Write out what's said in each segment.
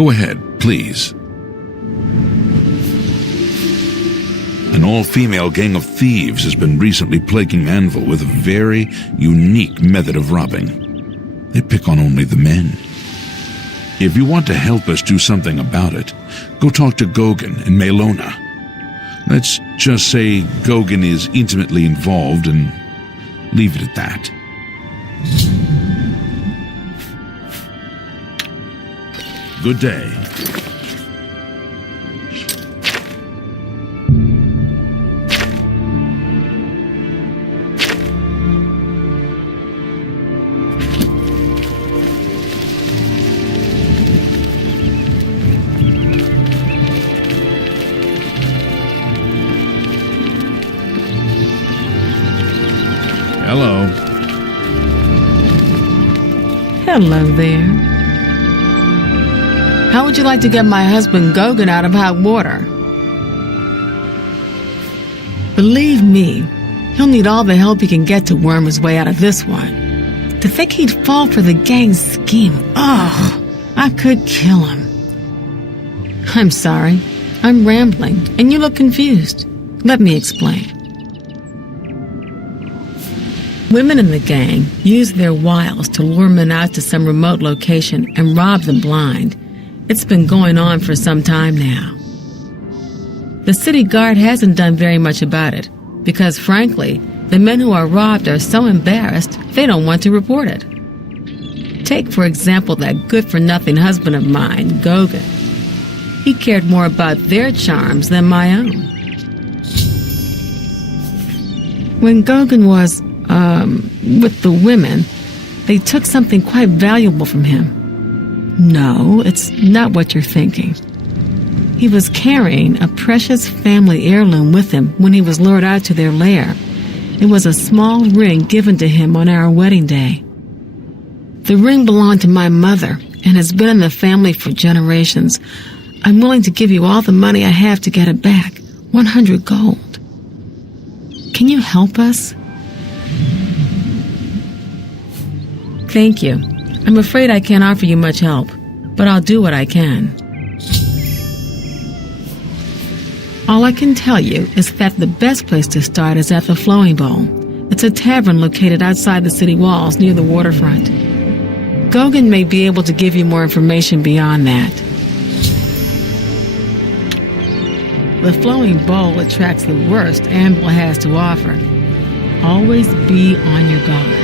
Go ahead, please. An all-female gang of thieves has been recently plaguing Anvil with a very unique method of robbing. They pick on only the men. If you want to help us do something about it, go talk to Gauguin and Melona. Let's just say Gauguin is intimately involved and leave it at that. Good day. Hello. Hello there. How would you like to get my husband Gauguin out of hot water? Believe me, he'll need all the help he can get to worm his way out of this one. To think he'd fall for the gang's scheme, I could kill him. I'm sorry, I'm rambling, and you look confused. Let me explain. Women in the gang use their wiles to lure men out to some remote location and rob them blind. It's been going on for some time now. The city guard hasn't done very much about it because, frankly, the men who are robbed are so embarrassed they don't want to report it. Take, for example, that good-for-nothing husband of mine, Gauguin. He cared more about their charms than my own. When Gauguin was with the women, they took something quite valuable from him. No, it's not what you're thinking. He was carrying a precious family heirloom with him when he was lured out to their lair. It was a small ring given to him on our wedding day. The ring belonged to my mother and has been in the family for generations. I'm willing to give you all the money I have to get it back, 100 gold. Can you help us? Thank you. I'm afraid I can't offer you much help, but I'll do what I can. All I can tell you is that the best place to start is at the Flowing Bowl. It's a tavern located outside the city walls near the waterfront. Gauguin may be able to give you more information beyond that. The Flowing Bowl attracts the worst Anvil has to offer. Always be on your guard.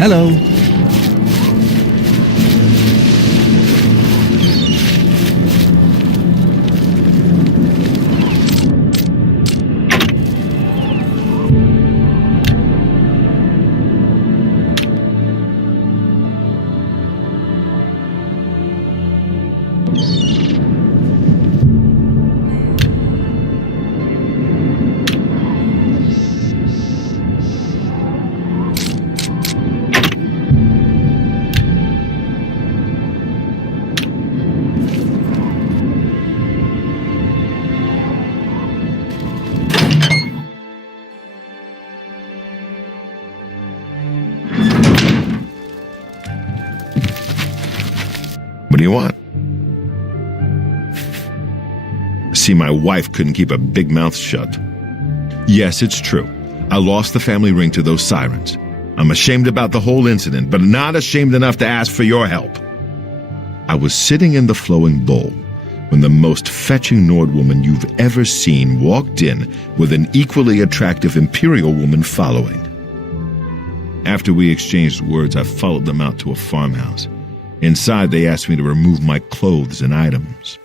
Hello. What do you want? See, my wife couldn't keep a big mouth shut. Yes, it's true. I lost the family ring to those sirens. I'm ashamed about the whole incident, but not ashamed enough to ask for your help. I was sitting in the Flowing Bowl when the most fetching Nord woman you've ever seen walked in with an equally attractive Imperial woman following. After we exchanged words, I followed them out to a farmhouse. Inside, they asked me to remove my clothes and items.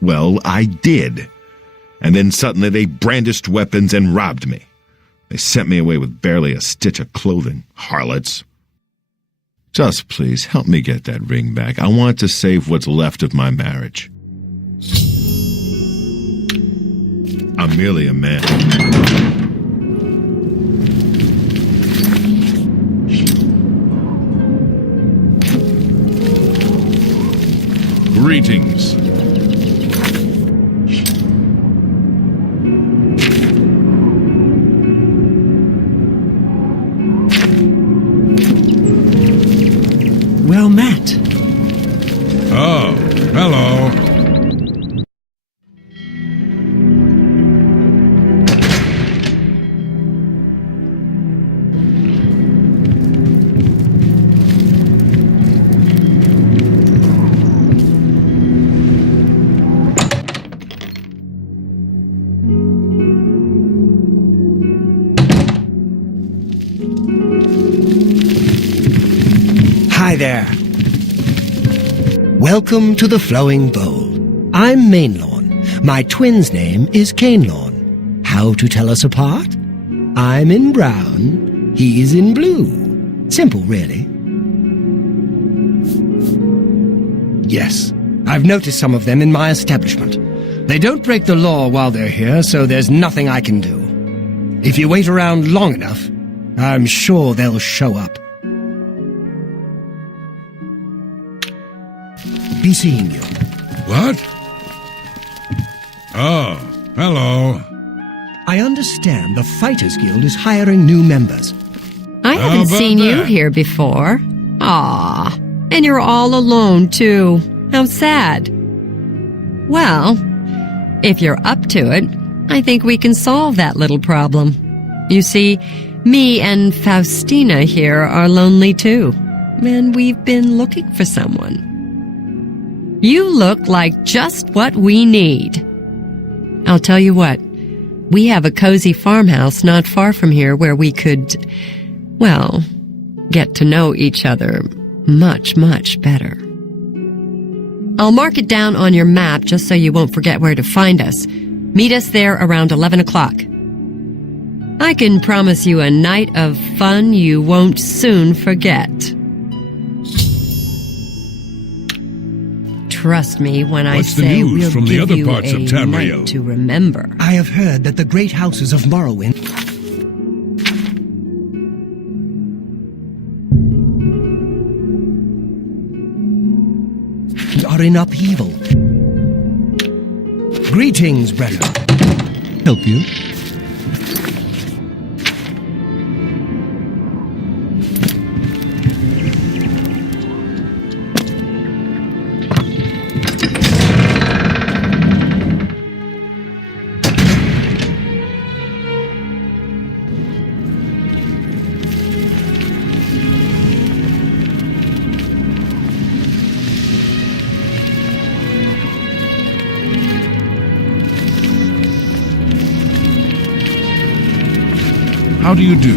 Well, I did. And then suddenly they brandished weapons and robbed me. They sent me away with barely a stitch of clothing, harlots. Just please help me get that ring back. I want to save what's left of my marriage. I'm merely a man. Greetings. Well met. Oh, hello. Hi there. Welcome to the Flowing Bowl. I'm Mainlawn. My twin's name is Canelawn. How to tell us apart? I'm in brown, he's in blue. Simple, really. Yes, I've noticed some of them in my establishment. They don't break the law while they're here, so there's nothing I can do. If you wait around long enough, I'm sure they'll show up. Be seeing you. What? Oh, hello. I understand the Fighters Guild is hiring new members. I How haven't about seen you that? here before. Ah, and you're all alone, too. How sad. Well, if you're up to it, I think we can solve that little problem. You see, me and Faustina here are lonely, too. And we've been looking for someone. You look like just what we need. I'll tell you what, we have a cozy farmhouse not far from here where we could, well, get to know each other much, much better. I'll mark it down on your map just so you won't forget where to find us. Meet us there around 11 o'clock. I can promise you a night of fun you won't soon forget. Trust me when I What's the say news we'll from the give other you parts of a Tamriel? night to remember. I have heard that the great houses of Morrowind are in upheaval. Greetings, brethren. Help you? How do you do?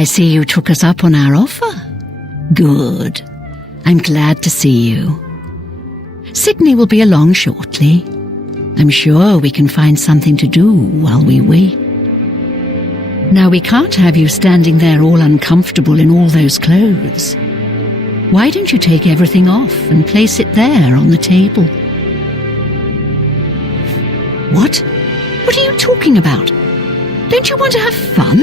I see you took us up on our offer. Good. I'm glad to see you. Sydney will be along shortly. I'm sure we can find something to do while we wait. Now, we can't have you standing there all uncomfortable in all those clothes. Why don't you take everything off and place it there on the table? What? What are you talking about? Don't you want to have fun?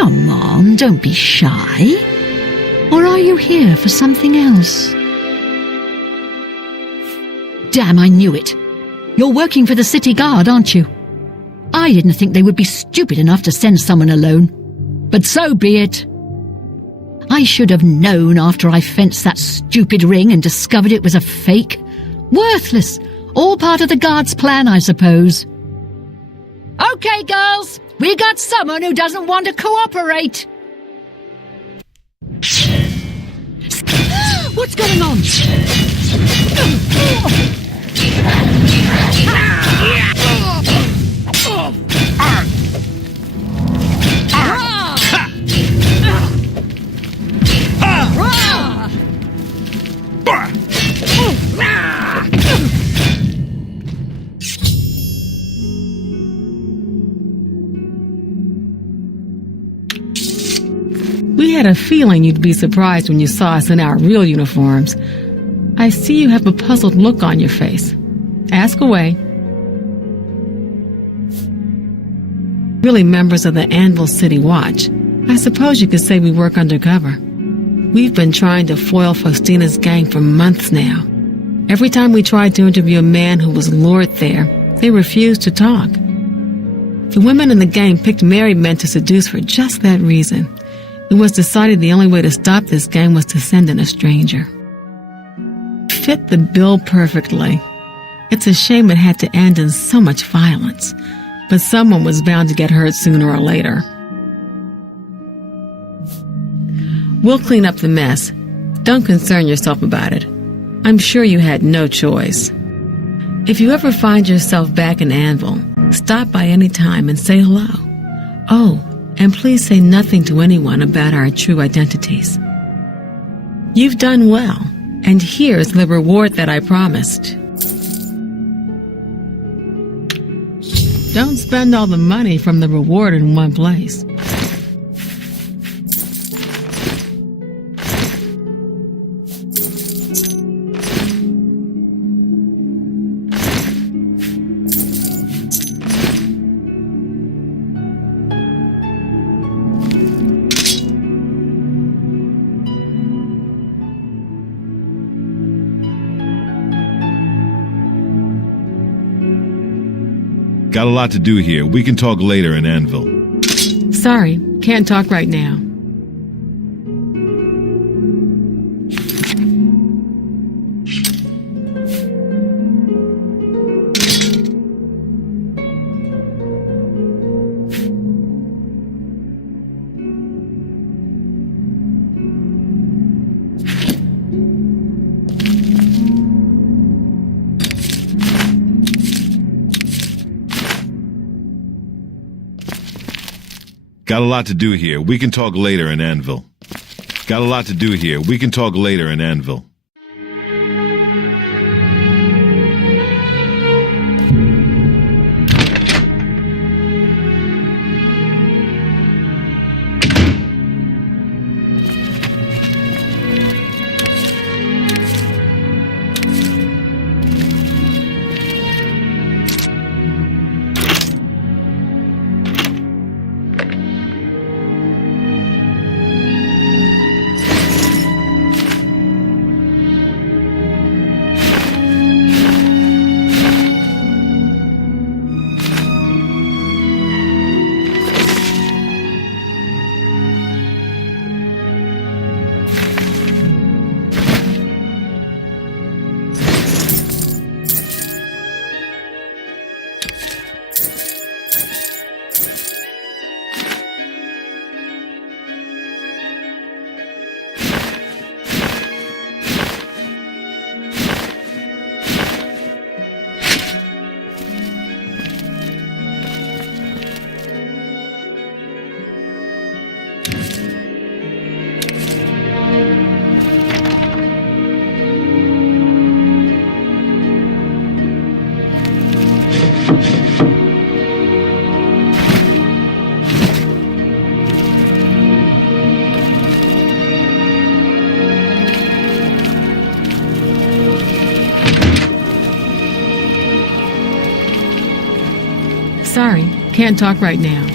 Come on, don't be shy. Or are you here for something else? Damn, I knew it. You're working for the city guard, aren't you? I didn't think they would be stupid enough to send someone alone. But so be it. I should have known after I fenced that stupid ring and discovered it was a fake. Worthless. All part of the guard's plan, I suppose. Okay, girls. We got someone who doesn't want to cooperate. What's going on? We had a feeling you'd be surprised when you saw us in our real uniforms. I see you have a puzzled look on your face. Ask away. Really members of the Anvil City Watch. I suppose you could say we work undercover. We've been trying to foil Faustina's gang for months now. Every time we tried to interview a man who was lured there, they refused to talk. The women in the gang picked married men to seduce for just that reason. It was decided the only way to stop this gang was to send in a stranger. Fit the bill perfectly. It's a shame it had to end in so much violence, but someone was bound to get hurt sooner or later. We'll clean up the mess. Don't concern yourself about it. I'm sure you had no choice. If you ever find yourself back in Anvil, stop by any time and say hello. Oh, and please say nothing to anyone about our true identities. You've done well, and here's the reward that I promised. Don't spend all the money from the reward in one place. Got a lot to do here. We can talk later in Anvil. Sorry, can't talk right now. Got a lot to do here. We can talk later in Anvil. Got a lot to do here. We can talk later in Anvil. Sorry, can't talk right now.